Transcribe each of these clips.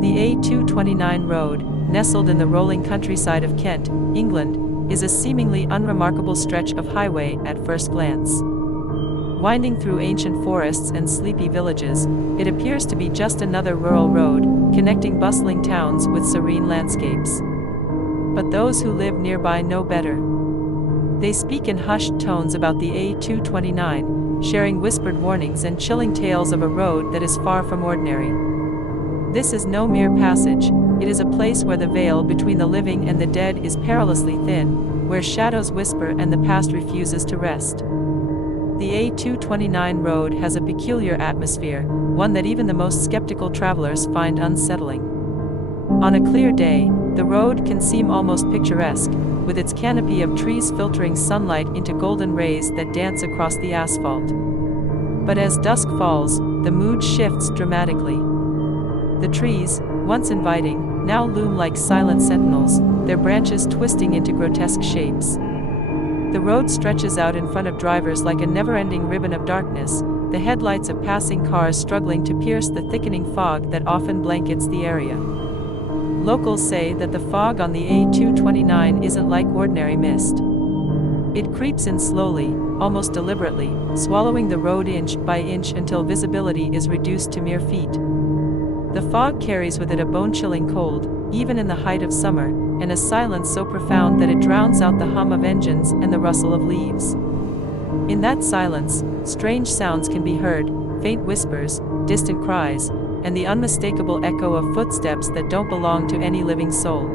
The A229 road, nestled in the rolling countryside of Kent, England, is a seemingly unremarkable stretch of highway at first glance. Winding through ancient forests and sleepy villages, it appears to be just another rural road, connecting bustling towns with serene landscapes. But those who live nearby know better. They speak in hushed tones about the A229, sharing whispered warnings and chilling tales of a road that is far from ordinary. This is no mere passage, it is a place where the veil between the living and the dead is perilously thin, where shadows whisper and the past refuses to rest. The A229 road has a peculiar atmosphere, one that even the most skeptical travelers find unsettling. On a clear day, the road can seem almost picturesque, with its canopy of trees filtering sunlight into golden rays that dance across the asphalt. But as dusk falls, the mood shifts dramatically. The trees, once inviting, now loom like silent sentinels, their branches twisting into grotesque shapes. The road stretches out in front of drivers like a never-ending ribbon of darkness, the headlights of passing cars struggling to pierce the thickening fog that often blankets the area. Locals say that the fog on the A229 isn't like ordinary mist. It creeps in slowly, almost deliberately, swallowing the road inch by inch until visibility is reduced to mere feet. The fog carries with it a bone-chilling cold, even in the height of summer, and a silence so profound that it drowns out the hum of engines and the rustle of leaves. In that silence, strange sounds can be heard, faint whispers, distant cries, and the unmistakable echo of footsteps that don't belong to any living soul.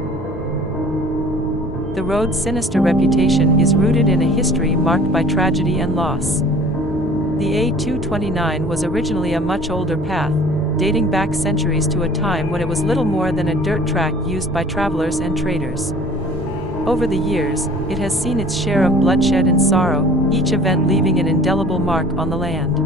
The road's sinister reputation is rooted in a history marked by tragedy and loss. The A229 was originally a much older path, dating back centuries to a time when it was little more than a dirt track used by travelers and traders. Over the years, it has seen its share of bloodshed and sorrow, each event leaving an indelible mark on the land.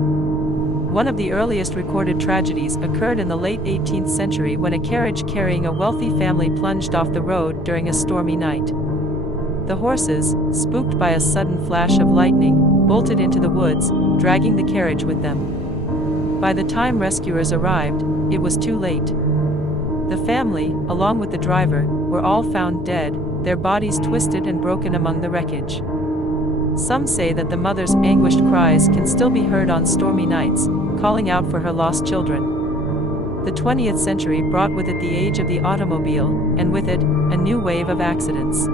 One of the earliest recorded tragedies occurred in the late 18th century when a carriage carrying a wealthy family plunged off the road during a stormy night. The horses, spooked by a sudden flash of lightning, bolted into the woods, dragging the carriage with them. By the time rescuers arrived, it was too late. The family, along with the driver, were all found dead, their bodies twisted and broken among the wreckage. Some say that the mother's anguished cries can still be heard on stormy nights, calling out for her lost children. The 20th century brought with it the age of the automobile, and with it, a new wave of accidents.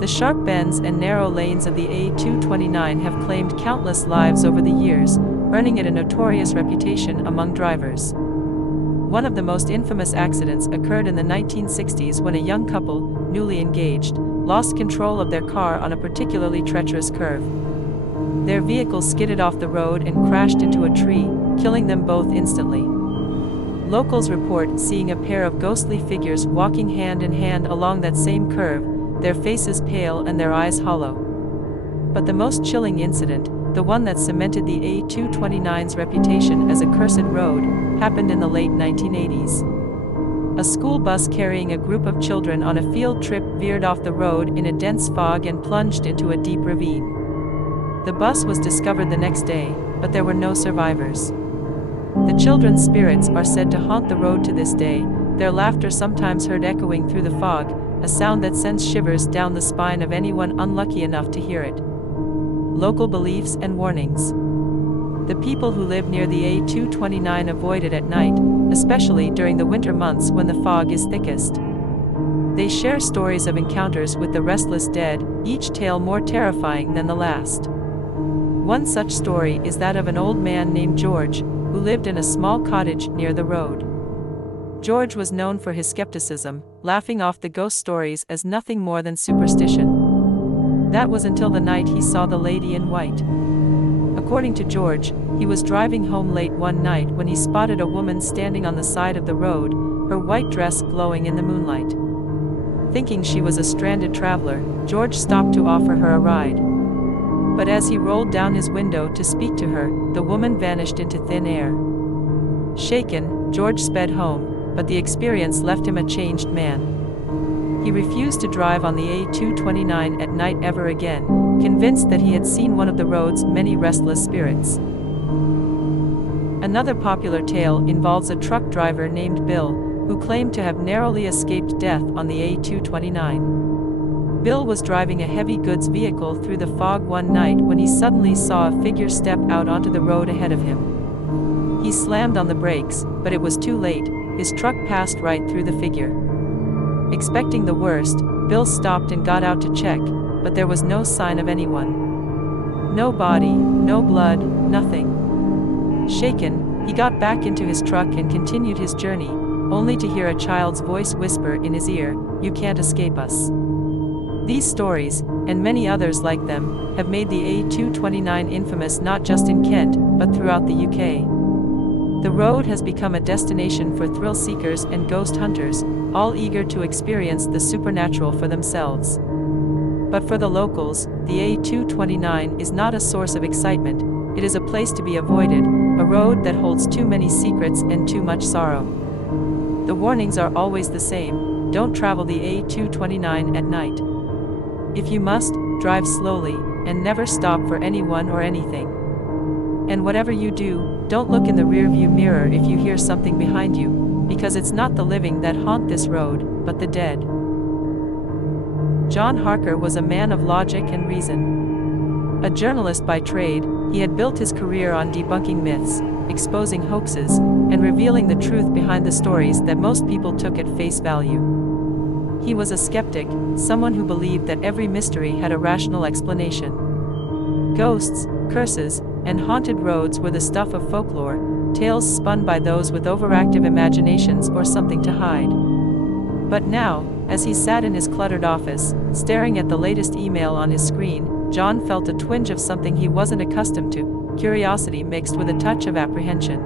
The sharp bends and narrow lanes of the A229 have claimed countless lives over the years, earning it a notorious reputation among drivers. One of the most infamous accidents occurred in the 1960s when a young couple, newly engaged, lost control of their car on a particularly treacherous curve. Their vehicle skidded off the road and crashed into a tree, killing them both instantly. Locals report seeing a pair of ghostly figures walking hand in hand along that same curve, their faces pale and their eyes hollow. But the most chilling incident, the one that cemented the A229's reputation as a cursed road, happened in the late 1980s. A school bus carrying a group of children on a field trip veered off the road in a dense fog and plunged into a deep ravine. The bus was discovered the next day, but there were no survivors. The children's spirits are said to haunt the road to this day, their laughter sometimes heard echoing through the fog, a sound that sends shivers down the spine of anyone unlucky enough to hear it. Local beliefs and warnings. The people who live near the A229 avoid it at night, especially during the winter months when the fog is thickest. They share stories of encounters with the Restless Dead, each tale more terrifying than the last. One such story is that of an old man named George, who lived in a small cottage near the road. George was known for his skepticism, laughing off the ghost stories as nothing more than superstition. That was until the night he saw the lady in white. According to George, he was driving home late one night when he spotted a woman standing on the side of the road, her white dress glowing in the moonlight. Thinking she was a stranded traveler, George stopped to offer her a ride. But as he rolled down his window to speak to her, the woman vanished into thin air. Shaken, George sped home, but the experience left him a changed man. He refused to drive on the A229 at night ever again, convinced that he had seen one of the road's many restless spirits. Another popular tale involves a truck driver named Bill, who claimed to have narrowly escaped death on the A229. Bill was driving a heavy goods vehicle through the fog one night when he suddenly saw a figure step out onto the road ahead of him. He slammed on the brakes, but it was too late. His truck passed right through the figure. Expecting the worst, Bill stopped and got out to check, but there was no sign of anyone. No body, no blood, nothing. Shaken, he got back into his truck and continued his journey, only to hear a child's voice whisper in his ear, "You can't escape us." These stories, and many others like them, have made the A229 infamous not just in Kent, but throughout the UK. The road has become a destination for thrill seekers and ghost hunters, all eager to experience the supernatural for themselves. But for the locals, the A229 is not a source of excitement. It is a place to be avoided, a road that holds too many secrets and too much sorrow. The warnings are always the same: don't travel the A229 at night. If you must, drive slowly, and never stop for anyone or anything. And whatever you do, don't look in the rearview mirror if you hear something behind you, because it's not the living that haunt this road, but the dead. John Harker was a man of logic and reason. A journalist by trade, he had built his career on debunking myths, exposing hoaxes, and revealing the truth behind the stories that most people took at face value. He was a skeptic, someone who believed that every mystery had a rational explanation. Ghosts, curses, and haunted roads were the stuff of folklore, tales spun by those with overactive imaginations or something to hide. But now, as he sat in his cluttered office, staring at the latest email on his screen, John felt a twinge of something he wasn't accustomed to, curiosity mixed with a touch of apprehension.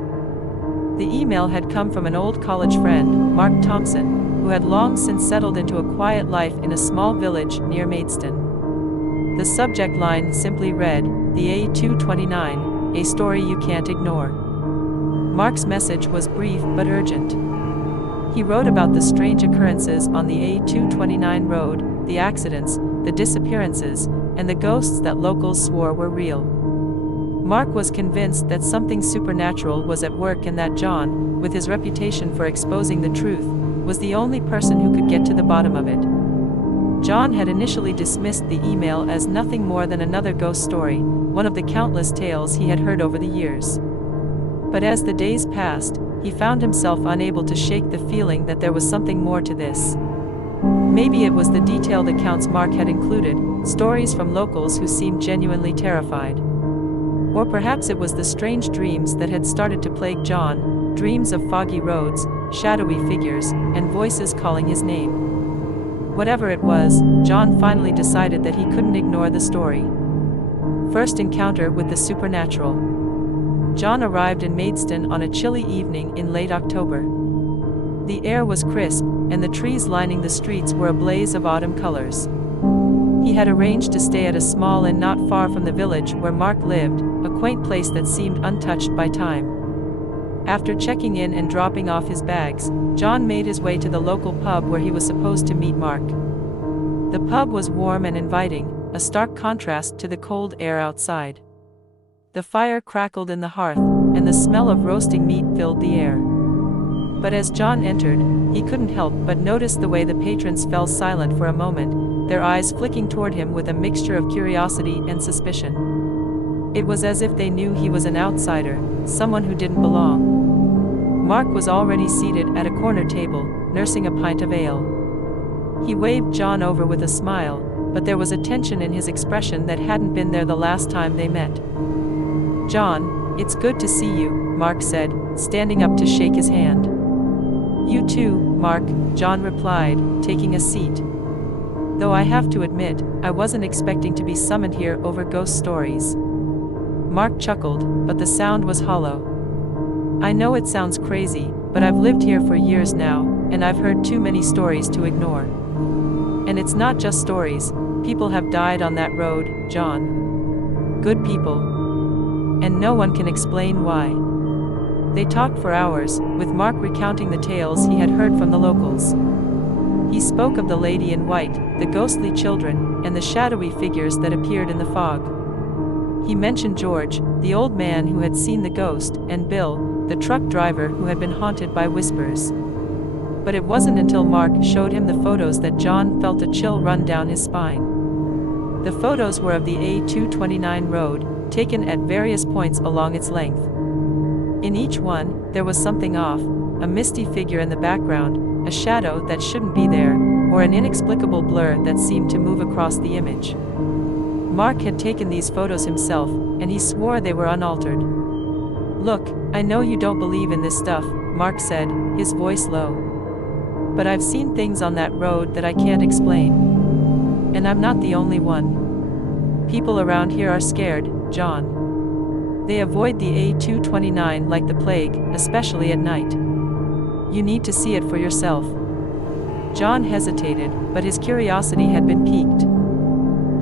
The email had come from an old college friend, Mark Thompson, who had long since settled into a quiet life in a small village near Maidstone. The subject line simply read, "The A229, a story you can't ignore." Mark's message was brief but urgent. He wrote about the strange occurrences on the A229 road, the accidents, the disappearances, and the ghosts that locals swore were real. Mark was convinced that something supernatural was at work and that John, with his reputation for exposing the truth, was the only person who could get to the bottom of it. John had initially dismissed the email as nothing more than another ghost story, one of the countless tales he had heard over the years. But as the days passed, he found himself unable to shake the feeling that there was something more to this. Maybe it was the detailed accounts Mark had included, stories from locals who seemed genuinely terrified. Or perhaps it was the strange dreams that had started to plague John, dreams of foggy roads, shadowy figures, and voices calling his name. Whatever it was, John finally decided that he couldn't ignore the story. First encounter with the supernatural. John arrived in Maidstone on a chilly evening in late October. The air was crisp, and the trees lining the streets were a blaze of autumn colors. He had arranged to stay at a small inn not far from the village where Mark lived, a quaint place that seemed untouched by time. After checking in and dropping off his bags, John made his way to the local pub where he was supposed to meet Mark. The pub was warm and inviting, a stark contrast to the cold air outside. The fire crackled in the hearth, and the smell of roasting meat filled the air. But as John entered, he couldn't help but notice the way the patrons fell silent for a moment, their eyes flicking toward him with a mixture of curiosity and suspicion. It was as if they knew he was an outsider, someone who didn't belong. Mark was already seated at a corner table, nursing a pint of ale. He waved John over with a smile, but there was a tension in his expression that hadn't been there the last time they met. "John, it's good to see you," Mark said, standing up to shake his hand. "You too, Mark," John replied, taking a seat. "Though I have to admit, I wasn't expecting to be summoned here over ghost stories." Mark chuckled, but the sound was hollow. "I know it sounds crazy, but I've lived here for years now, and I've heard too many stories to ignore. And it's not just stories, people have died on that road, John. Good people. And no one can explain why." They talked for hours, with Mark recounting the tales he had heard from the locals. He spoke of the lady in white, the ghostly children, and the shadowy figures that appeared in the fog. He mentioned George, the old man who had seen the ghost, and Bill, the truck driver who had been haunted by whispers. But it wasn't until Mark showed him the photos that John felt a chill run down his spine. The photos were of the A229 road, taken at various points along its length. In each one, there was something off, a misty figure in the background, a shadow that shouldn't be there, or an inexplicable blur that seemed to move across the image. Mark had taken these photos himself, and he swore they were unaltered. "Look, I know you don't believe in this stuff," Mark said, his voice low. "But I've seen things on that road that I can't explain. And I'm not the only one. People around here are scared, John. They avoid the A229 like the plague, especially at night. You need to see it for yourself." John hesitated, but his curiosity had been piqued.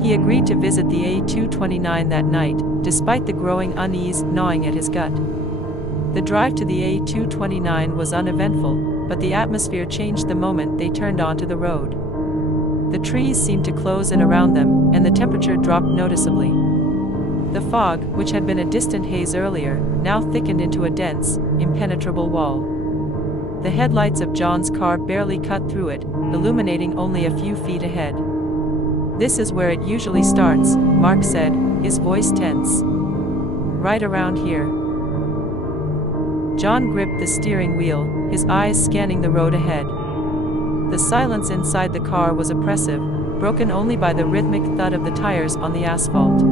He agreed to visit the A229 that night, despite the growing unease gnawing at his gut. The drive to the A229 was uneventful, but the atmosphere changed the moment they turned onto the road. The trees seemed to close in around them, and the temperature dropped noticeably. The fog, which had been a distant haze earlier, now thickened into a dense, impenetrable wall. The headlights of John's car barely cut through it, illuminating only a few feet ahead. "This is where it usually starts," Mark said, his voice tense. "Right around here." John gripped the steering wheel, his eyes scanning the road ahead. The silence inside the car was oppressive, broken only by the rhythmic thud of the tires on the asphalt.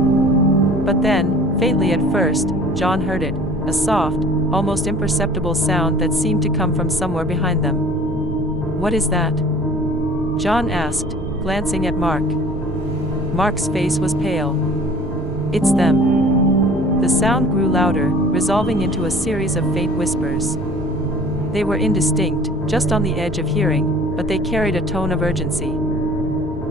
But then, faintly at first, John heard it, a soft, almost imperceptible sound that seemed to come from somewhere behind them. "What is that?" John asked, glancing at Mark. Mark's face was pale. "It's them." The sound grew louder, resolving into a series of faint whispers. They were indistinct, just on the edge of hearing, but they carried a tone of urgency.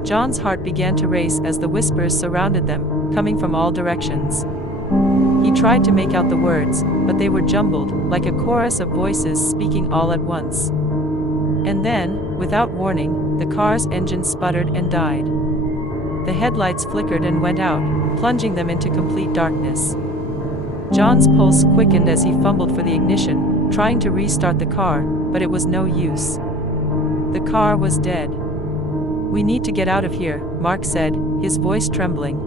John's heart began to race as the whispers surrounded them, coming from all directions. He tried to make out the words, but they were jumbled, like a chorus of voices speaking all at once. And then, without warning, the car's engine sputtered and died. The headlights flickered and went out, plunging them into complete darkness. John's pulse quickened as he fumbled for the ignition, trying to restart the car, but it was no use. The car was dead. "We need to get out of here," Mark said, his voice trembling.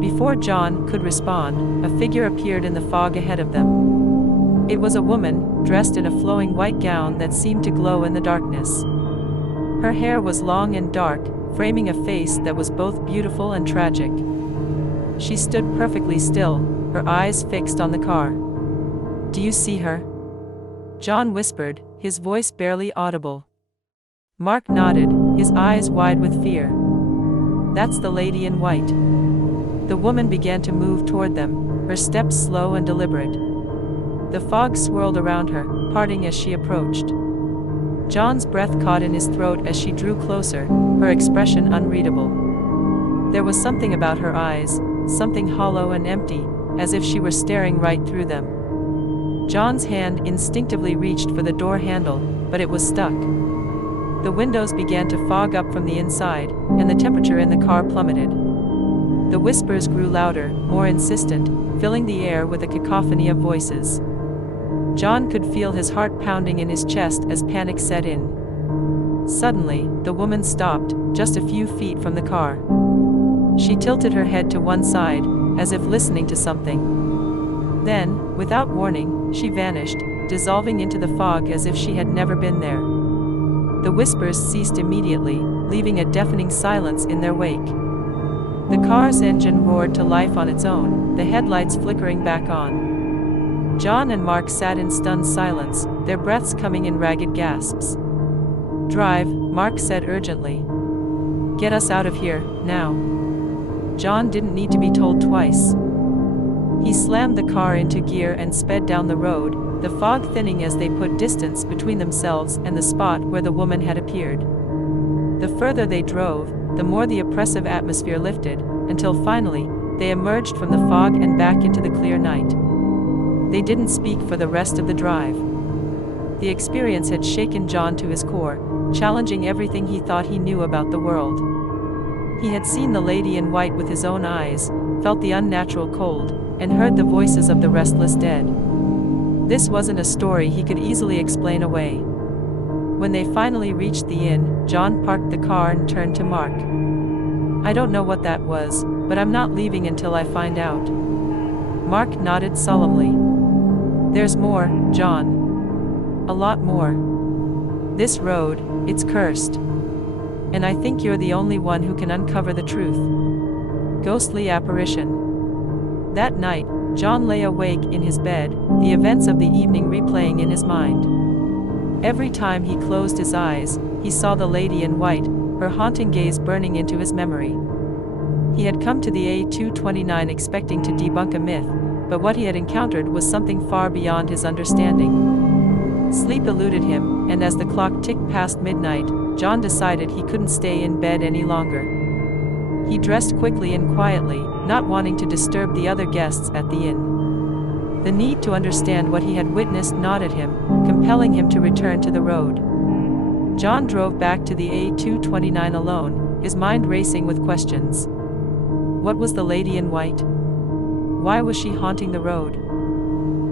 Before John could respond, a figure appeared in the fog ahead of them. It was a woman, dressed in a flowing white gown that seemed to glow in the darkness. Her hair was long and dark, framing a face that was both beautiful and tragic. She stood perfectly still, her eyes fixed on the car. "Do you see her?" John whispered, his voice barely audible. Mark nodded, his eyes wide with fear. "That's the lady in white." The woman began to move toward them, her steps slow and deliberate. The fog swirled around her, parting as she approached. John's breath caught in his throat as she drew closer, her expression unreadable. There was something about her eyes, something hollow and empty, as if she were staring right through them. John's hand instinctively reached for the door handle, but it was stuck. The windows began to fog up from the inside, and the temperature in the car plummeted. The whispers grew louder, more insistent, filling the air with a cacophony of voices. John could feel his heart pounding in his chest as panic set in. Suddenly, the woman stopped, just a few feet from the car. She tilted her head to one side, as if listening to something. Then, without warning, she vanished, dissolving into the fog as if she had never been there. The whispers ceased immediately, leaving a deafening silence in their wake. The car's engine roared to life on its own, the headlights flickering back on. John and Mark sat in stunned silence, their breaths coming in ragged gasps. "Drive," Mark said urgently. "Get us out of here, now." John didn't need to be told twice. He slammed the car into gear and sped down the road, the fog thinning as they put distance between themselves and the spot where the woman had appeared. The further they drove, the more the oppressive atmosphere lifted, until finally, they emerged from the fog and back into the clear night. They didn't speak for the rest of the drive. The experience had shaken John to his core, challenging everything he thought he knew about the world. He had seen the lady in white with his own eyes, felt the unnatural cold, and heard the voices of the restless dead. This wasn't a story he could easily explain away. When they finally reached the inn, John parked the car and turned to Mark. "I don't know what that was, but I'm not leaving until I find out." Mark nodded solemnly. "There's more, John. A lot more. This road, it's cursed. And I think you're the only one who can uncover the truth." Ghostly apparition. That night, John lay awake in his bed, the events of the evening replaying in his mind. Every time he closed his eyes, he saw the lady in white, her haunting gaze burning into his memory. He had come to the A229 expecting to debunk a myth, but what he had encountered was something far beyond his understanding. Sleep eluded him, and as the clock ticked past midnight, John decided he couldn't stay in bed any longer. He dressed quickly and quietly, not wanting to disturb the other guests at the inn. The need to understand what he had witnessed gnawed at him, compelling him to return to the road. John drove back to the A229 alone, his mind racing with questions. What was the lady in white? Why was she haunting the road?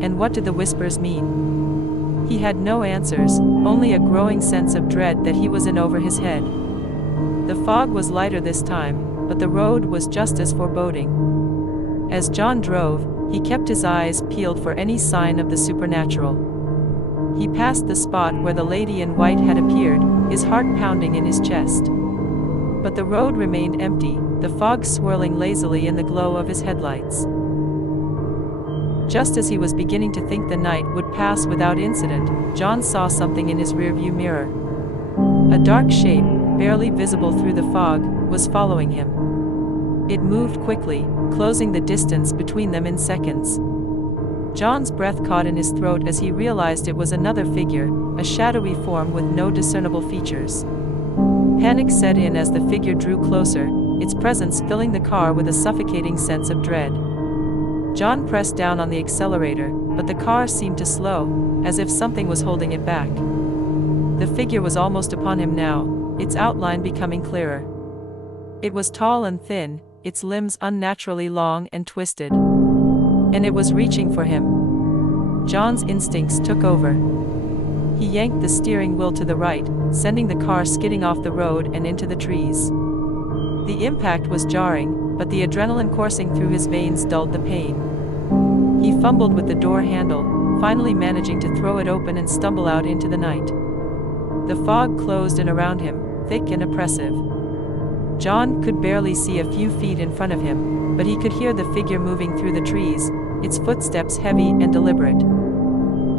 And what did the whispers mean? He had no answers, only a growing sense of dread that he was in over his head. The fog was lighter this time, but the road was just as foreboding. As John drove, he kept his eyes peeled for any sign of the supernatural. He passed the spot where the lady in white had appeared, his heart pounding in his chest. But the road remained empty, the fog swirling lazily in the glow of his headlights. Just as he was beginning to think the night would pass without incident, John saw something in his rearview mirror. A dark shape, barely visible through the fog, was following him. It moved quickly, closing the distance between them in seconds. John's breath caught in his throat as he realized it was another figure, a shadowy form with no discernible features. Panic set in as the figure drew closer, its presence filling the car with a suffocating sense of dread. John pressed down on the accelerator, but the car seemed to slow, as if something was holding it back. The figure was almost upon him now, its outline becoming clearer. It was tall and thin, its limbs unnaturally long and twisted. And it was reaching for him. John's instincts took over. He yanked the steering wheel to the right, sending the car skidding off the road and into the trees. The impact was jarring, but the adrenaline coursing through his veins dulled the pain. He fumbled with the door handle, finally managing to throw it open and stumble out into the night. The fog closed in around him, thick and oppressive. John could barely see a few feet in front of him, but he could hear the figure moving through the trees, its footsteps heavy and deliberate.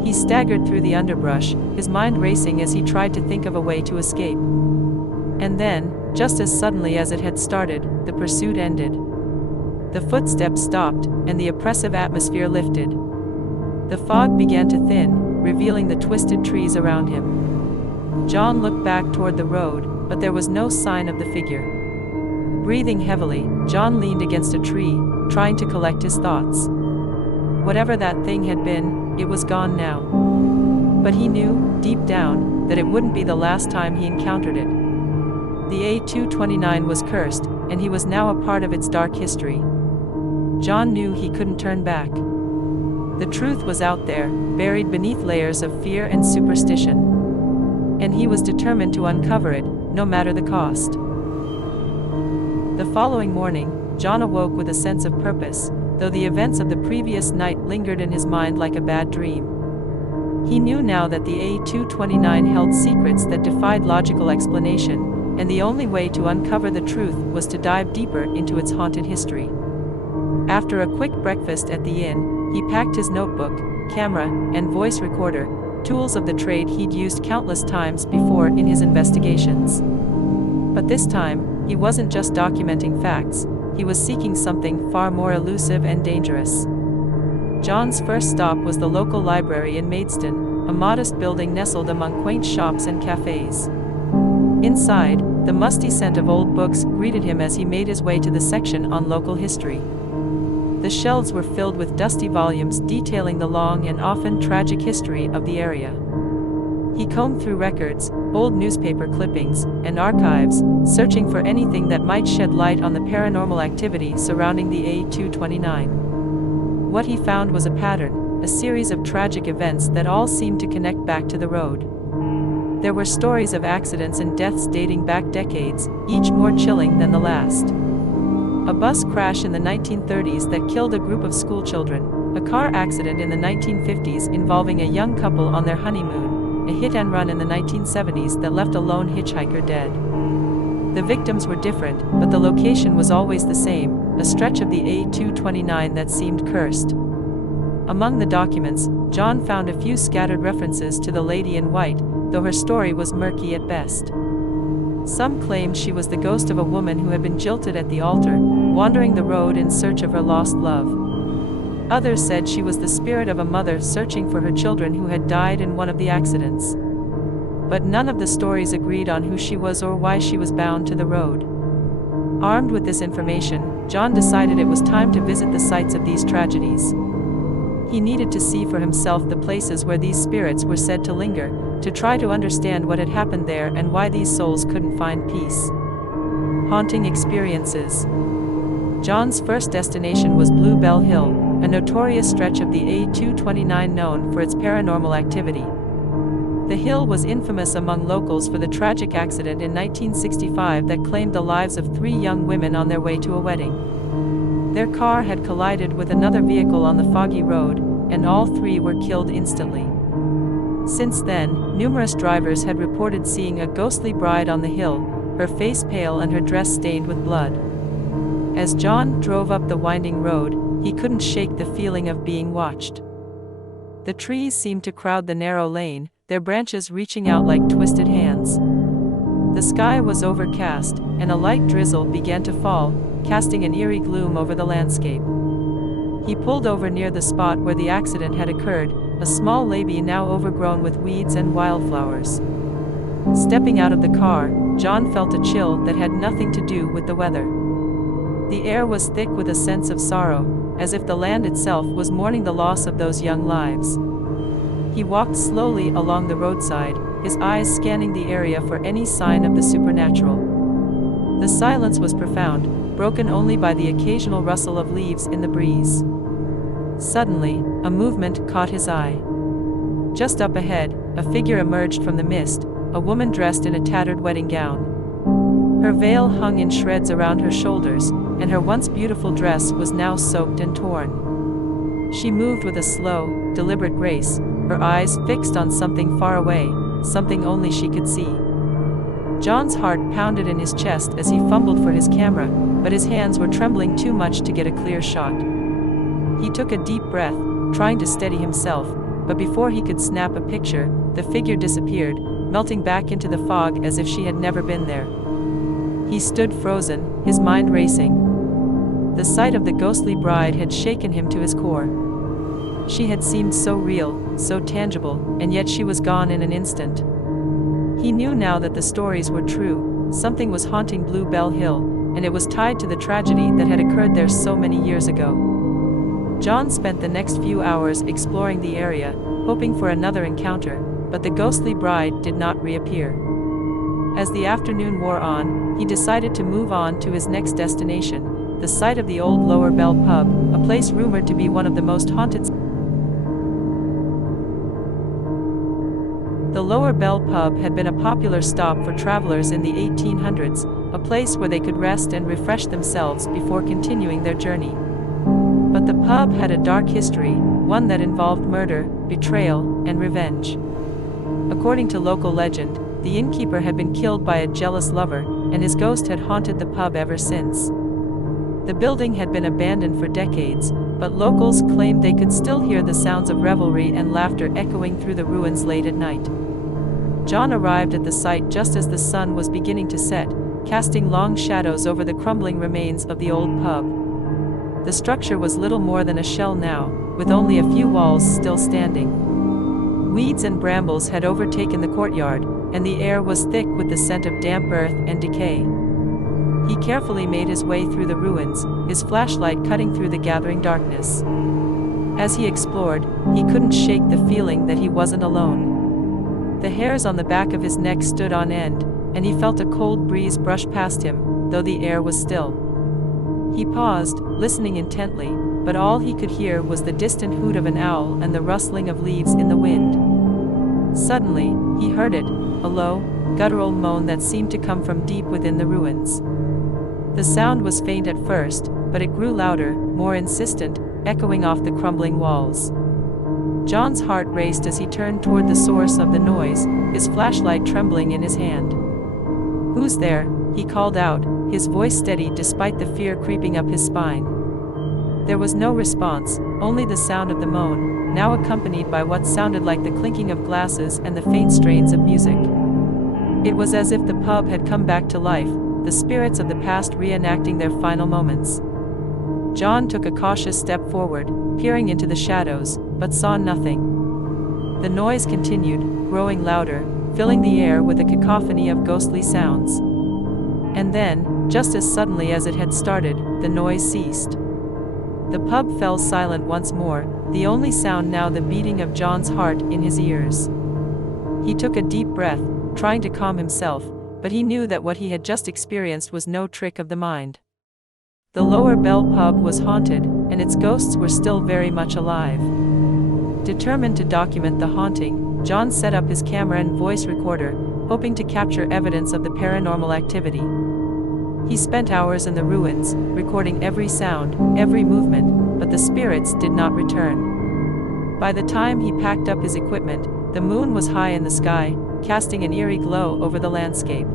He staggered through the underbrush, his mind racing as he tried to think of a way to escape. And then, just as suddenly as it had started, the pursuit ended. The footsteps stopped, and the oppressive atmosphere lifted. The fog began to thin, revealing the twisted trees around him. John looked back toward the road, but there was no sign of the figure. Breathing heavily, John leaned against a tree, trying to collect his thoughts. Whatever that thing had been, it was gone now. But he knew, deep down, that it wouldn't be the last time he encountered it. The A229 was cursed, and he was now a part of its dark history. John knew he couldn't turn back. The truth was out there, buried beneath layers of fear and superstition. And he was determined to uncover it, no matter the cost. The following morning, John awoke with a sense of purpose, though the events of the previous night lingered in his mind like a bad dream. He knew now that the A229 held secrets that defied logical explanation, and the only way to uncover the truth was to dive deeper into its haunted history. After a quick breakfast at the inn, he packed his notebook, camera, and voice recorder, tools of the trade he'd used countless times before in his investigations. But this time, he wasn't just documenting facts, he was seeking something far more elusive and dangerous. John's first stop was the local library in Maidstone, a modest building nestled among quaint shops and cafes. Inside, the musty scent of old books greeted him as he made his way to the section on local history. The shelves were filled with dusty volumes detailing the long and often tragic history of the area. He combed through records, old newspaper clippings, and archives, searching for anything that might shed light on the paranormal activity surrounding the A229. What he found was a pattern, a series of tragic events that all seemed to connect back to the road. There were stories of accidents and deaths dating back decades, each more chilling than the last. A bus crash in the 1930s that killed a group of schoolchildren, a car accident in the 1950s involving a young couple on their honeymoon, a hit-and-run in the 1970s that left a lone hitchhiker dead. The victims were different, but the location was always the same, a stretch of the A229 that seemed cursed. Among the documents, John found a few scattered references to the lady in white, though her story was murky at best. Some claimed she was the ghost of a woman who had been jilted at the altar, wandering the road in search of her lost love. Others said she was the spirit of a mother searching for her children who had died in one of the accidents. But none of the stories agreed on who she was or why she was bound to the road. Armed with this information, John decided it was time to visit the sites of these tragedies. He needed to see for himself the places where these spirits were said to linger, to try to understand what had happened there and why these souls couldn't find peace. Haunting experiences. John's first destination was Bluebell Hill, a notorious stretch of the A229 known for its paranormal activity. The hill was infamous among locals for the tragic accident in 1965 that claimed the lives of 3 young women on their way to a wedding. Their car had collided with another vehicle on the foggy road, and all 3 were killed instantly. Since then, numerous drivers had reported seeing a ghostly bride on the hill, her face pale and her dress stained with blood. As John drove up the winding road, he couldn't shake the feeling of being watched. The trees seemed to crowd the narrow lane, their branches reaching out like twisted hands. The sky was overcast, and a light drizzle began to fall, casting an eerie gloom over the landscape. He pulled over near the spot where the accident had occurred, a small levee now overgrown with weeds and wildflowers. Stepping out of the car, John felt a chill that had nothing to do with the weather. The air was thick with a sense of sorrow, as if the land itself was mourning the loss of those young lives. He walked slowly along the roadside, his eyes scanning the area for any sign of the supernatural. The silence was profound, broken only by the occasional rustle of leaves in the breeze. Suddenly, a movement caught his eye. Just up ahead, a figure emerged from the mist, a woman dressed in a tattered wedding gown. Her veil hung in shreds around her shoulders, and her once beautiful dress was now soaked and torn. She moved with a slow, deliberate grace, her eyes fixed on something far away, something only she could see. John's heart pounded in his chest as he fumbled for his camera, but his hands were trembling too much to get a clear shot. He took a deep breath, trying to steady himself, but before he could snap a picture, the figure disappeared, melting back into the fog as if she had never been there. He stood frozen, his mind racing. The sight of the ghostly bride had shaken him to his core. She had seemed so real, so tangible, and yet she was gone in an instant. He knew now that the stories were true, something was haunting Bluebell Hill, and it was tied to the tragedy that had occurred there so many years ago. John spent the next few hours exploring the area, hoping for another encounter, but the ghostly bride did not reappear. As the afternoon wore on, he decided to move on to his next destination, the site of the old Lower Bell Pub, a place rumored to be one of the most haunted. The Lower Bell Pub had been a popular stop for travelers in the 1800s, a place where they could rest and refresh themselves before continuing their journey. But the pub had a dark history, one that involved murder, betrayal, and revenge. According to local legend, the innkeeper had been killed by a jealous lover, and his ghost had haunted the pub ever since. The building had been abandoned for decades, but locals claimed they could still hear the sounds of revelry and laughter echoing through the ruins late at night. John arrived at the site just as the sun was beginning to set, casting long shadows over the crumbling remains of the old pub. The structure was little more than a shell now, with only a few walls still standing. Weeds and brambles had overtaken the courtyard, and the air was thick with the scent of damp earth and decay. He carefully made his way through the ruins, his flashlight cutting through the gathering darkness. As he explored, he couldn't shake the feeling that he wasn't alone. The hairs on the back of his neck stood on end, and he felt a cold breeze brush past him, though the air was still. He paused, listening intently, but all he could hear was the distant hoot of an owl and the rustling of leaves in the wind. Suddenly, he heard it, a low, guttural moan that seemed to come from deep within the ruins. The sound was faint at first, but it grew louder, more insistent, echoing off the crumbling walls. John's heart raced as he turned toward the source of the noise, his flashlight trembling in his hand. "Who's there?" he called out, his voice steady despite the fear creeping up his spine. There was no response, only the sound of the moan, now accompanied by what sounded like the clinking of glasses and the faint strains of music. It was as if the pub had come back to life, the spirits of the past reenacting their final moments. John took a cautious step forward, peering into the shadows, but saw nothing. The noise continued, growing louder, filling the air with a cacophony of ghostly sounds. And then, just as suddenly as it had started, the noise ceased. The pub fell silent once more, the only sound now the beating of John's heart in his ears. He took a deep breath, trying to calm himself, but he knew that what he had just experienced was no trick of the mind. The Lower Bell pub was haunted, and its ghosts were still very much alive. Determined to document the haunting, John set up his camera and voice recorder, hoping to capture evidence of the paranormal activity. He spent hours in the ruins, recording every sound, every movement, but the spirits did not return. By the time he packed up his equipment, the moon was high in the sky, casting an eerie glow over the landscape.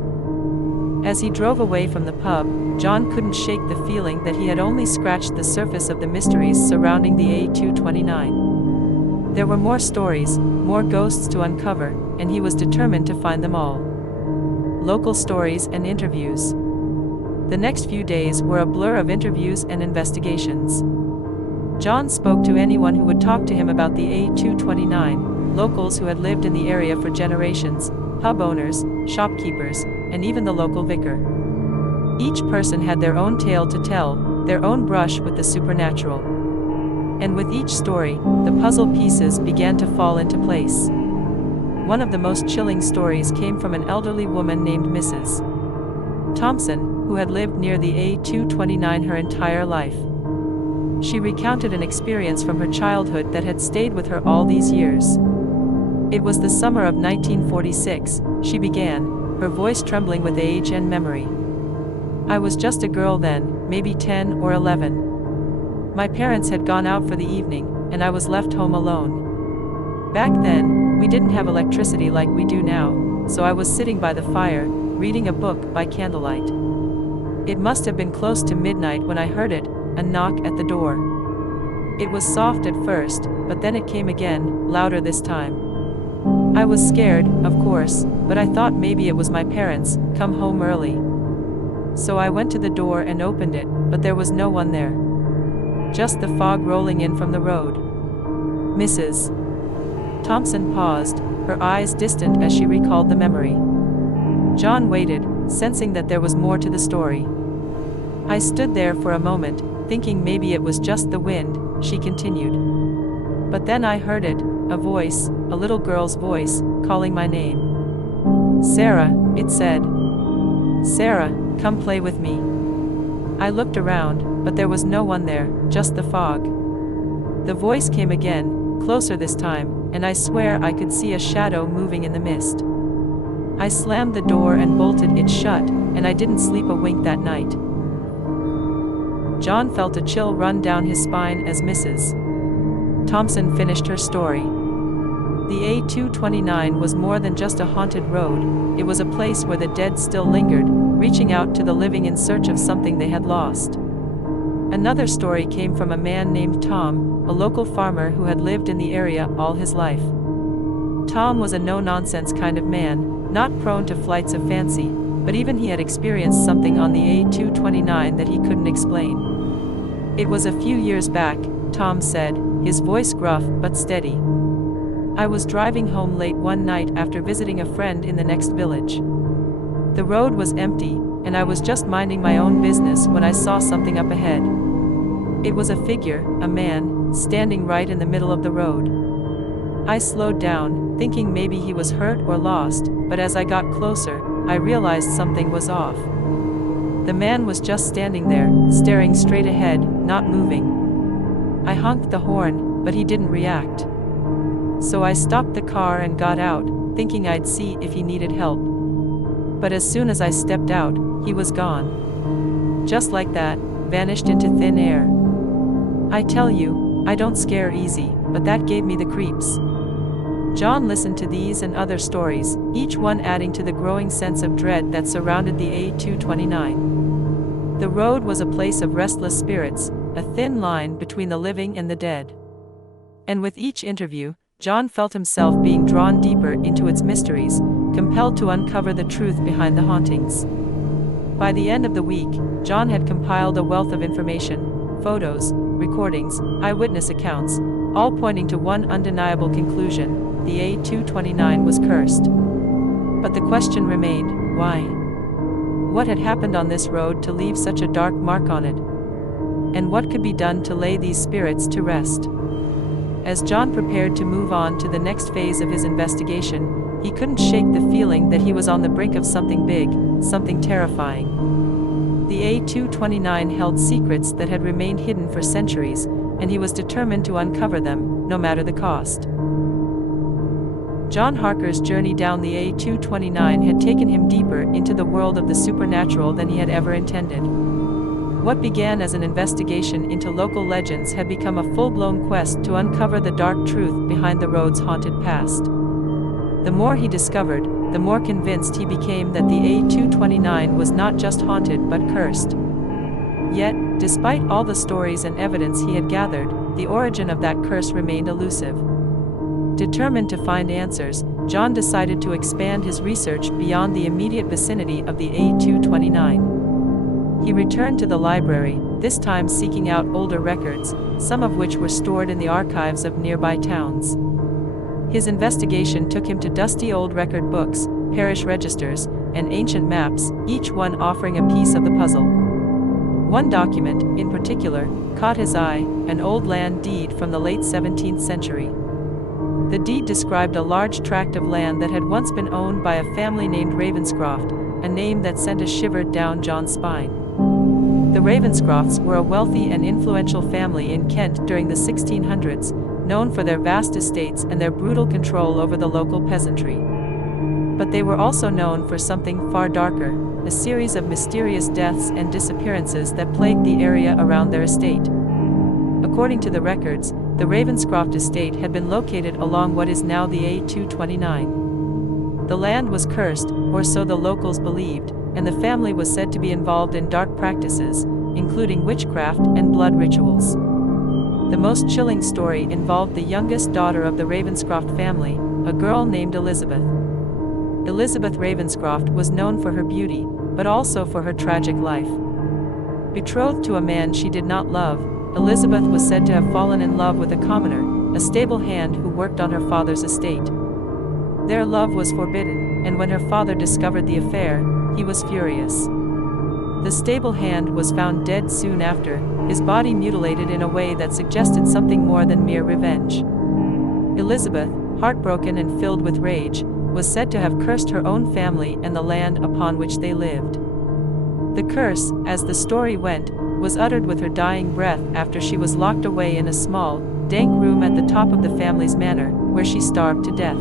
As he drove away from the pub, John couldn't shake the feeling that he had only scratched the surface of the mysteries surrounding the A229. There were more stories, more ghosts to uncover, and he was determined to find them all. Local stories and interviews. The next few days were a blur of interviews and investigations. John spoke to anyone who would talk to him about the A229, locals who had lived in the area for generations, pub owners, shopkeepers, and even the local vicar. Each person had their own tale to tell, their own brush with the supernatural. And with each story, the puzzle pieces began to fall into place. One of the most chilling stories came from an elderly woman named Mrs. Thompson, who had lived near the A229 her entire life. She recounted an experience from her childhood that had stayed with her all these years. "It was the summer of 1946, she began, her voice trembling with age and memory. "I was just a girl then, maybe 10 or 11. My parents had gone out for the evening, and I was left home alone. Back then, we didn't have electricity like we do now, so I was sitting by the fire, reading a book by candlelight. It must have been close to midnight when I heard it, a knock at the door. It was soft at first, but then it came again, louder this time. I was scared, of course, but I thought maybe it was my parents, come home early. So I went to the door and opened it, but there was no one there. Just the fog rolling in from the road." Mrs. Thompson paused, her eyes distant as she recalled the memory. John waited, sensing that there was more to the story. "I stood there for a moment, thinking maybe it was just the wind," she continued. "But then I heard it, a voice, a little girl's voice, calling my name. 'Sarah,' it said. 'Sarah, come play with me.' I looked around, but there was no one there, just the fog. The voice came again, closer this time, and I swear I could see a shadow moving in the mist. I slammed the door and bolted it shut, and I didn't sleep a wink that night." John felt a chill run down his spine as Mrs. Thompson finished her story. The A229 was more than just a haunted road, it was a place where the dead still lingered, reaching out to the living in search of something they had lost. Another story came from a man named Tom, a local farmer who had lived in the area all his life. Tom was a no-nonsense kind of man, not prone to flights of fancy, but even he had experienced something on the A229 that he couldn't explain. "It was a few years back," Tom said, his voice gruff but steady. "I was driving home late one night after visiting a friend in the next village. The road was empty, and I was just minding my own business when I saw something up ahead. It was a figure, a man, standing right in the middle of the road. I slowed down, thinking maybe he was hurt or lost, but as I got closer, I realized something was off. The man was just standing there, staring straight ahead, not moving. I honked the horn, but he didn't react. So I stopped the car and got out, thinking I'd see if he needed help. But as soon as I stepped out, he was gone. Just like that, vanished into thin air. I tell you, I don't scare easy, but that gave me the creeps. John listened to these and other stories, each one adding to the growing sense of dread that surrounded the A229. The road was a place of restless spirits, a thin line between the living and the dead. And with each interview, John felt himself being drawn deeper into its mysteries, compelled to uncover the truth behind the hauntings. By the end of the week, John had compiled a wealth of information, photos, recordings, eyewitness accounts, all pointing to one undeniable conclusion: the A229 was cursed. But the question remained, why? What had happened on this road to leave such a dark mark on it? And what could be done to lay these spirits to rest? As John prepared to move on to the next phase of his investigation, he couldn't shake the feeling that he was on the brink of something big, something terrifying. The A229 held secrets that had remained hidden for centuries, and he was determined to uncover them, no matter the cost. John Harker's journey down the A229 had taken him deeper into the world of the supernatural than he had ever intended. What began as an investigation into local legends had become a full-blown quest to uncover the dark truth behind the road's haunted past. The more he discovered, the more convinced he became that the A229 was not just haunted but cursed. Yet, despite all the stories and evidence he had gathered, the origin of that curse remained elusive. Determined to find answers, John decided to expand his research beyond the immediate vicinity of the A229. He returned to the library, this time seeking out older records, some of which were stored in the archives of nearby towns. His investigation took him to dusty old record books, parish registers, and ancient maps, each one offering a piece of the puzzle. One document, in particular, caught his eye, an old land deed from the late 17th century. The deed described a large tract of land that had once been owned by a family named Ravenscroft, a name that sent a shiver down John's spine. The Ravenscrofts were a wealthy and influential family in Kent during the 1600s, known for their vast estates and their brutal control over the local peasantry. But they were also known for something far darker, a series of mysterious deaths and disappearances that plagued the area around their estate. According to the records, the Ravenscroft estate had been located along what is now the A229. The land was cursed, or so the locals believed, and the family was said to be involved in dark practices, including witchcraft and blood rituals. The most chilling story involved the youngest daughter of the Ravenscroft family, a girl named Elizabeth. Elizabeth Ravenscroft was known for her beauty, but also for her tragic life. Betrothed to a man she did not love, Elizabeth was said to have fallen in love with a commoner, a stable hand who worked on her father's estate. Their love was forbidden, and when her father discovered the affair, he was furious. The stable hand was found dead soon after, his body mutilated in a way that suggested something more than mere revenge. Elizabeth, heartbroken and filled with rage, was said to have cursed her own family and the land upon which they lived. The curse, as the story went, was uttered with her dying breath after she was locked away in a small, dank room at the top of the family's manor, where she starved to death.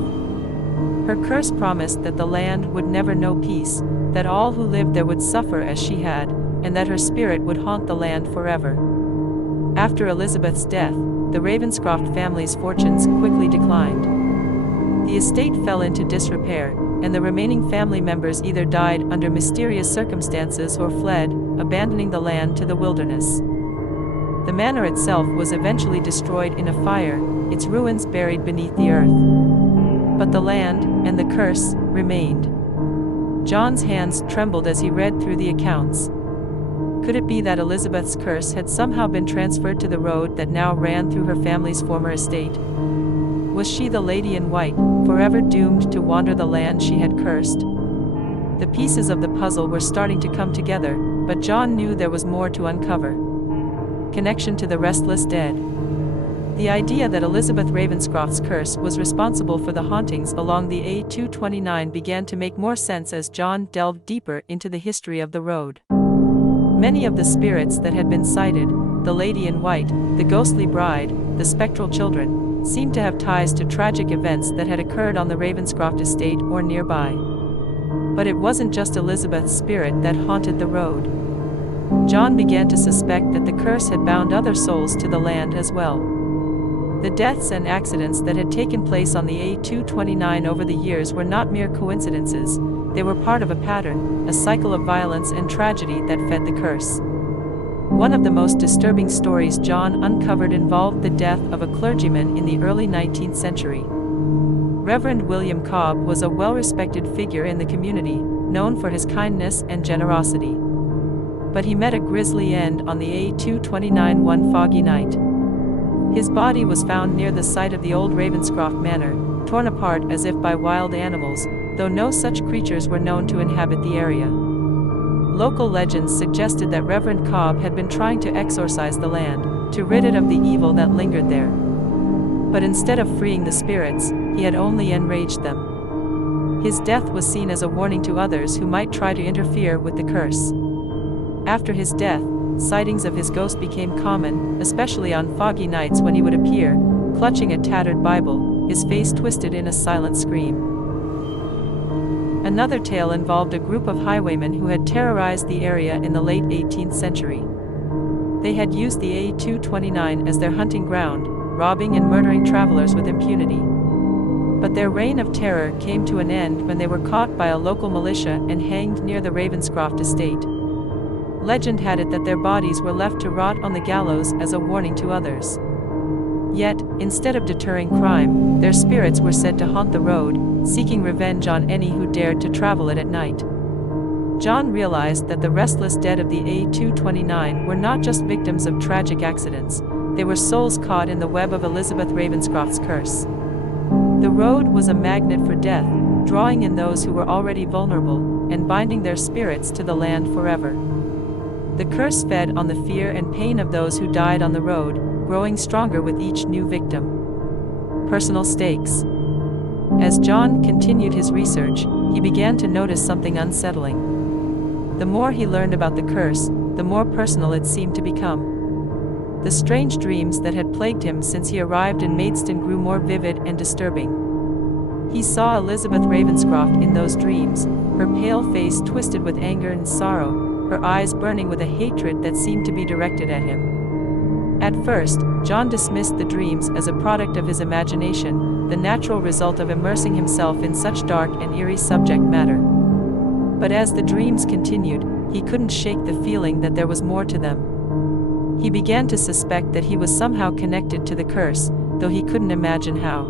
Her curse promised that the land would never know peace, that all who lived there would suffer as she had, and that her spirit would haunt the land forever. After Elizabeth's death, the Ravenscroft family's fortunes quickly declined. The estate fell into disrepair, and the remaining family members either died under mysterious circumstances or fled, abandoning the land to the wilderness. The manor itself was eventually destroyed in a fire, its ruins buried beneath the earth. But the land, and the curse, remained. John's hands trembled as he read through the accounts. Could it be that Elizabeth's curse had somehow been transferred to the road that now ran through her family's former estate? Was she the lady in white, forever doomed to wander the land she had cursed? The pieces of the puzzle were starting to come together, but John knew there was more to uncover. Connection to the Restless Dead. The idea that Elizabeth Ravenscroft's curse was responsible for the hauntings along the A229 began to make more sense as John delved deeper into the history of the road. Many of the spirits that had been sighted, the lady in white, the ghostly bride, the spectral children, seemed to have ties to tragic events that had occurred on the Ravenscroft estate or nearby. But it wasn't just Elizabeth's spirit that haunted the road. John began to suspect that the curse had bound other souls to the land as well. The deaths and accidents that had taken place on the A229 over the years were not mere coincidences, they were part of a pattern, a cycle of violence and tragedy that fed the curse. One of the most disturbing stories John uncovered involved the death of a clergyman in the early 19th century. Reverend William Cobb was a well-respected figure in the community, known for his kindness and generosity. But he met a grisly end on the A229 one foggy night. His body was found near the site of the old Ravenscroft Manor, torn apart as if by wild animals, though no such creatures were known to inhabit the area. Local legends suggested that Reverend Cobb had been trying to exorcise the land, to rid it of the evil that lingered there. But instead of freeing the spirits, he had only enraged them. His death was seen as a warning to others who might try to interfere with the curse. After his death, sightings of his ghost became common, especially on foggy nights when he would appear, clutching a tattered Bible, his face twisted in a silent scream. Another tale involved a group of highwaymen who had terrorized the area in the late 18th century. They had used the A229 as their hunting ground, robbing and murdering travelers with impunity. But their reign of terror came to an end when they were caught by a local militia and hanged near the Ravenscroft estate. Legend had it that their bodies were left to rot on the gallows as a warning to others. Yet, instead of deterring crime, their spirits were said to haunt the road, seeking revenge on any who dared to travel it at night. John realized that the restless dead of the A229 were not just victims of tragic accidents, they were souls caught in the web of Elizabeth Ravenscroft's curse. The road was a magnet for death, drawing in those who were already vulnerable, and binding their spirits to the land forever. The curse fed on the fear and pain of those who died on the road, growing stronger with each new victim. Personal stakes. As John continued his research, he began to notice something unsettling. The more he learned about the curse, the more personal it seemed to become. The strange dreams that had plagued him since he arrived in Maidstone grew more vivid and disturbing. He saw Elizabeth Ravenscroft in those dreams, her pale face twisted with anger and sorrow, her eyes burning with a hatred that seemed to be directed at him. At first, John dismissed the dreams as a product of his imagination, the natural result of immersing himself in such dark and eerie subject matter. But as the dreams continued, he couldn't shake the feeling that there was more to them. He began to suspect that he was somehow connected to the curse, though he couldn't imagine how.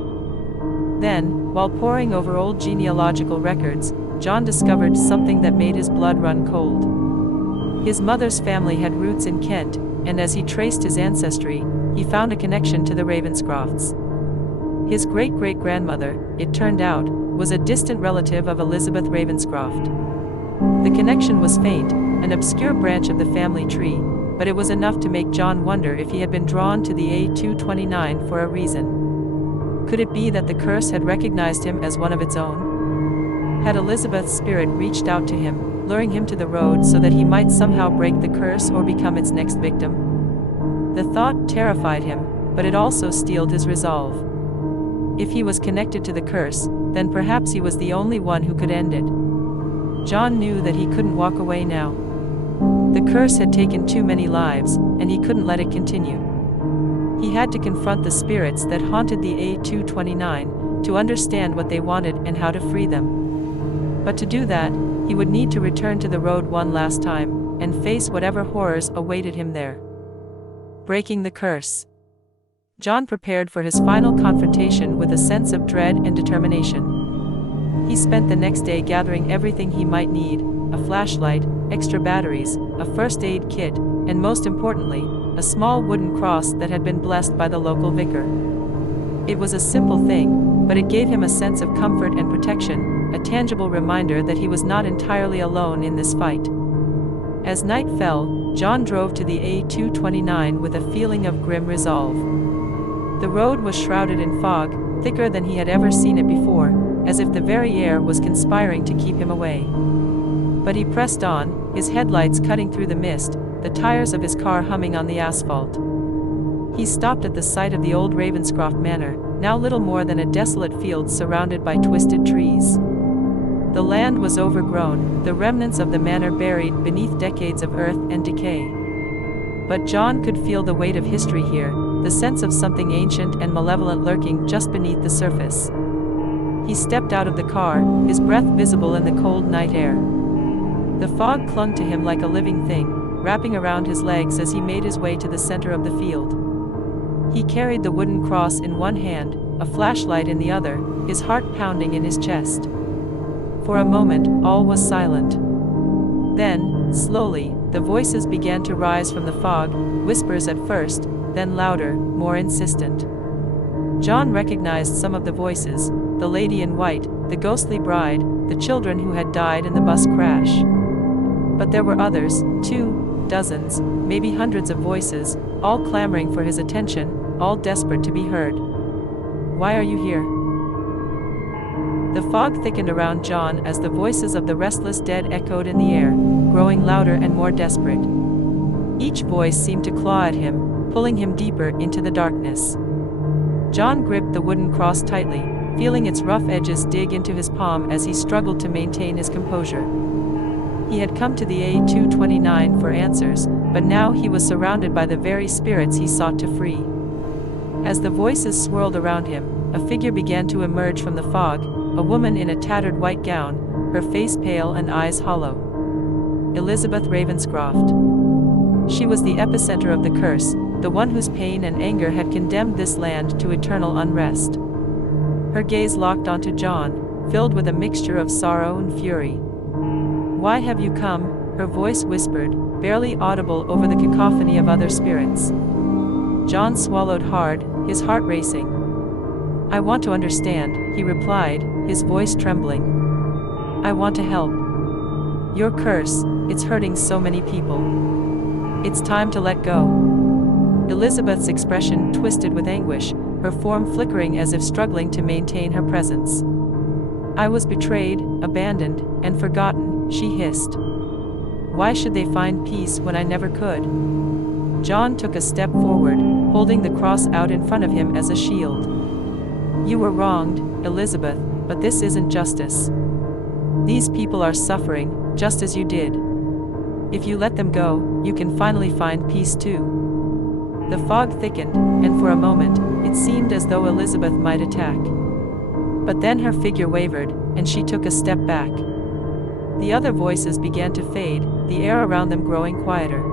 Then, while poring over old genealogical records, John discovered something that made his blood run cold. His mother's family had roots in Kent, and as he traced his ancestry, he found a connection to the Ravenscrofts. His great-great-grandmother, it turned out, was a distant relative of Elizabeth Ravenscroft. The connection was faint, an obscure branch of the family tree, but it was enough to make John wonder if he had been drawn to the A229 for a reason. Could it be that the curse had recognized him as one of its own? Had Elizabeth's spirit reached out to him, luring him to the road so that he might somehow break the curse or become its next victim? The thought terrified him, but it also steeled his resolve. If he was connected to the curse, then perhaps he was the only one who could end it. John knew that he couldn't walk away now. The curse had taken too many lives, and he couldn't let it continue. He had to confront the spirits that haunted the A229, to understand what they wanted and how to free them. But to do that, he would need to return to the road one last time, and face whatever horrors awaited him there. Breaking the curse. John prepared for his final confrontation with a sense of dread and determination. He spent the next day gathering everything he might need, a flashlight, extra batteries, a first aid kit, and most importantly, a small wooden cross that had been blessed by the local vicar. It was a simple thing, but it gave him a sense of comfort and protection, a tangible reminder that he was not entirely alone in this fight. As night fell, John drove to the A229 with a feeling of grim resolve. The road was shrouded in fog, thicker than he had ever seen it before, as if the very air was conspiring to keep him away. But he pressed on, his headlights cutting through the mist, the tires of his car humming on the asphalt. He stopped at the sight of the old Ravenscroft Manor, now little more than a desolate field surrounded by twisted trees. The land was overgrown, the remnants of the manor buried beneath decades of earth and decay. But John could feel the weight of history here, the sense of something ancient and malevolent lurking just beneath the surface. He stepped out of the car, his breath visible in the cold night air. The fog clung to him like a living thing, wrapping around his legs as he made his way to the center of the field. He carried the wooden cross in one hand, a flashlight in the other, his heart pounding in his chest. For a moment, all was silent. Then, slowly, the voices began to rise from the fog, whispers at first, then louder, more insistent. John recognized some of the voices, the lady in white, the ghostly bride, the children who had died in the bus crash. But there were others, too, dozens, maybe hundreds of voices, all clamoring for his attention, all desperate to be heard. "Why are you here?" The fog thickened around John as the voices of the restless dead echoed in the air, growing louder and more desperate. Each voice seemed to claw at him, pulling him deeper into the darkness. John gripped the wooden cross tightly, feeling its rough edges dig into his palm as he struggled to maintain his composure. He had come to the A229 for answers, but now he was surrounded by the very spirits he sought to free. As the voices swirled around him, a figure began to emerge from the fog, a woman in a tattered white gown, her face pale and eyes hollow. Elizabeth Ravenscroft. She was the epicenter of the curse, the one whose pain and anger had condemned this land to eternal unrest. Her gaze locked onto John, filled with a mixture of sorrow and fury. "Why have you come?" her voice whispered, barely audible over the cacophony of other spirits. John swallowed hard, his heart racing. "I want to understand," he replied, his voice trembling. "I want to help. Your curse, it's hurting so many people. It's time to let go." Elizabeth's expression twisted with anguish, her form flickering as if struggling to maintain her presence. "I was betrayed, abandoned, and forgotten," she hissed. "Why should they find peace when I never could?" John took a step forward, holding the cross out in front of him as a shield. "You were wronged, Elizabeth, but this isn't justice. These people are suffering, just as you did. If you let them go, you can finally find peace too." The fog thickened, and for a moment, it seemed as though Elizabeth might attack. But then her figure wavered, and she took a step back. The other voices began to fade, the air around them growing quieter.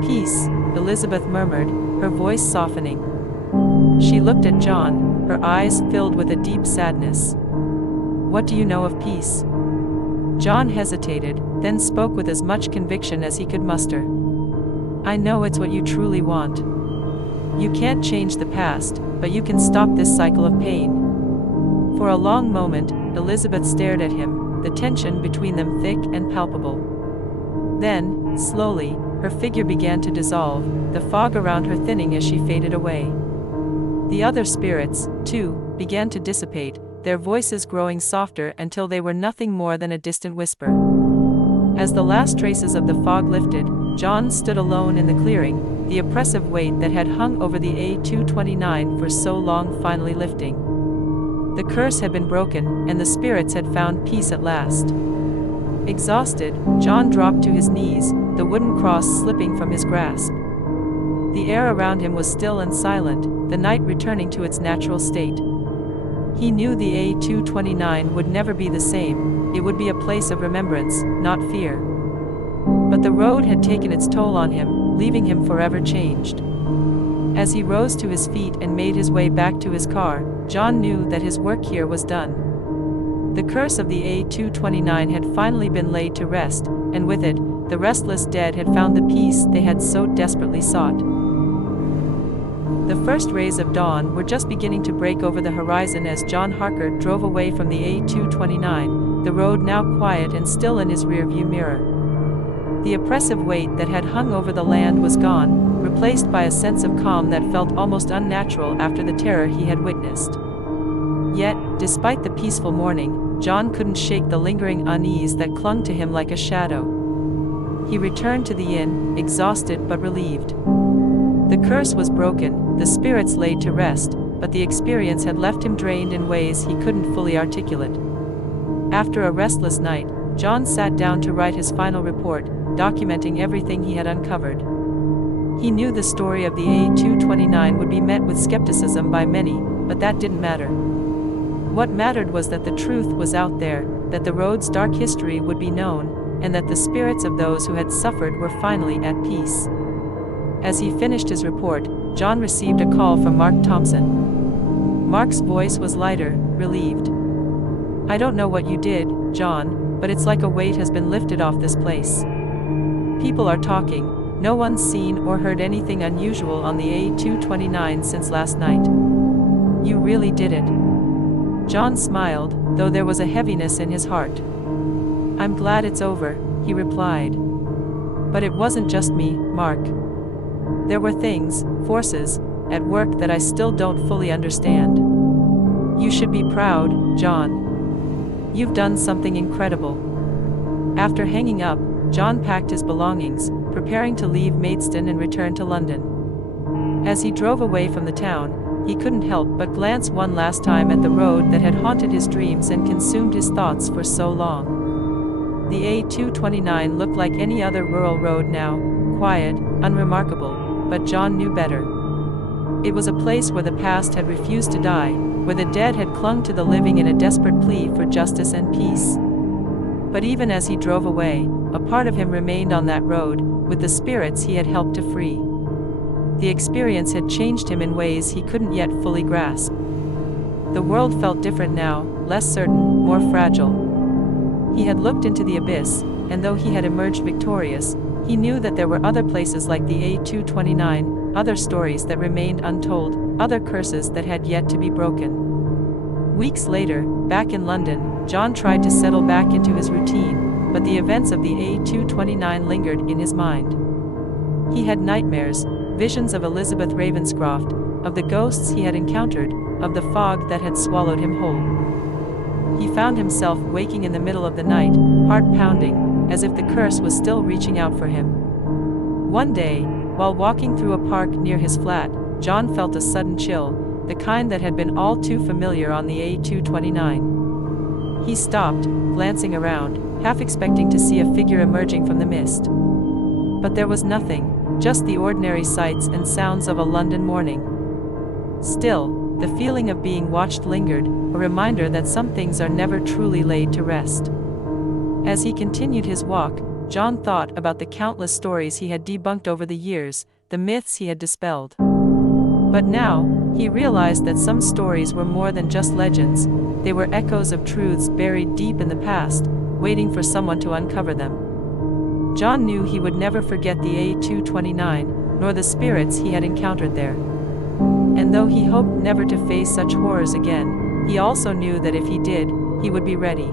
"Peace," Elizabeth murmured, her voice softening. She looked at John, her eyes filled with a deep sadness. "What do you know of peace?" John hesitated, then spoke with as much conviction as he could muster. "I know it's what you truly want. You can't change the past, but you can stop this cycle of pain." For a long moment, Elizabeth stared at him, the tension between them thick and palpable. Then, slowly, her figure began to dissolve, the fog around her thinning as she faded away. The other spirits, too, began to dissipate, their voices growing softer until they were nothing more than a distant whisper. As the last traces of the fog lifted, John stood alone in the clearing, the oppressive weight that had hung over the A229 for so long finally lifting. The curse had been broken, and the spirits had found peace at last. Exhausted, John dropped to his knees, the wooden cross slipping from his grasp. The air around him was still and silent, the night returning to its natural state. He knew the A229 would never be the same, it would be a place of remembrance, not fear. But the road had taken its toll on him, leaving him forever changed. As he rose to his feet and made his way back to his car, John knew that his work here was done. The curse of the A229 had finally been laid to rest, and with it, the restless dead had found the peace they had so desperately sought. The first rays of dawn were just beginning to break over the horizon as John Harker drove away from the A229, the road now quiet and still in his rearview mirror. The oppressive weight that had hung over the land was gone, replaced by a sense of calm that felt almost unnatural after the terror he had witnessed. Yet, despite the peaceful morning, John couldn't shake the lingering unease that clung to him like a shadow. He returned to the inn, exhausted but relieved. The curse was broken, the spirits laid to rest, but the experience had left him drained in ways he couldn't fully articulate. After a restless night, John sat down to write his final report, documenting everything he had uncovered. He knew the story of the A229 would be met with skepticism by many, but that didn't matter. What mattered was that the truth was out there, that the road's dark history would be known, and that the spirits of those who had suffered were finally at peace. As he finished his report, John received a call from Mark Thompson. Mark's voice was lighter, relieved. "I don't know what you did, John, but it's like a weight has been lifted off this place. People are talking. No one's seen or heard anything unusual on the A229 since last night. You really did it." John smiled, though there was a heaviness in his heart. "I'm glad it's over," he replied. "But it wasn't just me, Mark. There were things, forces, at work that I still don't fully understand. You should be proud, John. You've done something incredible." After hanging up, John packed his belongings, preparing to leave Maidstone and return to London. As he drove away from the town, he couldn't help but glance one last time at the road that had haunted his dreams and consumed his thoughts for so long. The A229 looked like any other rural road now, quiet, unremarkable, but John knew better. It was a place where the past had refused to die, where the dead had clung to the living in a desperate plea for justice and peace. But even as he drove away, a part of him remained on that road, with the spirits he had helped to free. The experience had changed him in ways he couldn't yet fully grasp. The world felt different now, less certain, more fragile. He had looked into the abyss, and though he had emerged victorious, he knew that there were other places like the A229, other stories that remained untold, other curses that had yet to be broken. Weeks later, back in London, John tried to settle back into his routine, but the events of the A229 lingered in his mind. He had nightmares, visions of Elizabeth Ravenscroft, of the ghosts he had encountered, of the fog that had swallowed him whole. He found himself waking in the middle of the night, heart pounding, as if the curse was still reaching out for him. One day, while walking through a park near his flat, John felt a sudden chill, the kind that had been all too familiar on the A229. He stopped, glancing around, half expecting to see a figure emerging from the mist. But there was nothing, just the ordinary sights and sounds of a London morning. Still, the feeling of being watched lingered, a reminder that some things are never truly laid to rest. As he continued his walk, John thought about the countless stories he had debunked over the years, the myths he had dispelled. But now, he realized that some stories were more than just legends, they were echoes of truths buried deep in the past, waiting for someone to uncover them. John knew he would never forget the A229, nor the spirits he had encountered there. And though he hoped never to face such horrors again, he also knew that if he did, he would be ready.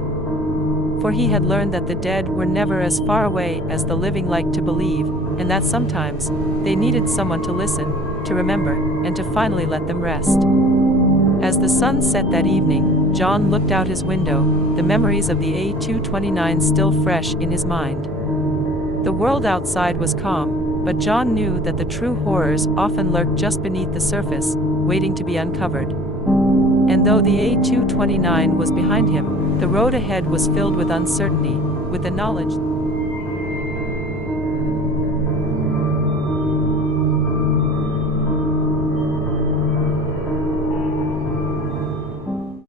For he had learned that the dead were never as far away as the living liked to believe, and that sometimes, they needed someone to listen, to remember, and to finally let them rest. As the sun set that evening, John looked out his window, the memories of the A229 still fresh in his mind. The world outside was calm, but John knew that the true horrors often lurked just beneath the surface, waiting to be uncovered. And though the A229 was behind him, the road ahead was filled with uncertainty, with the knowledge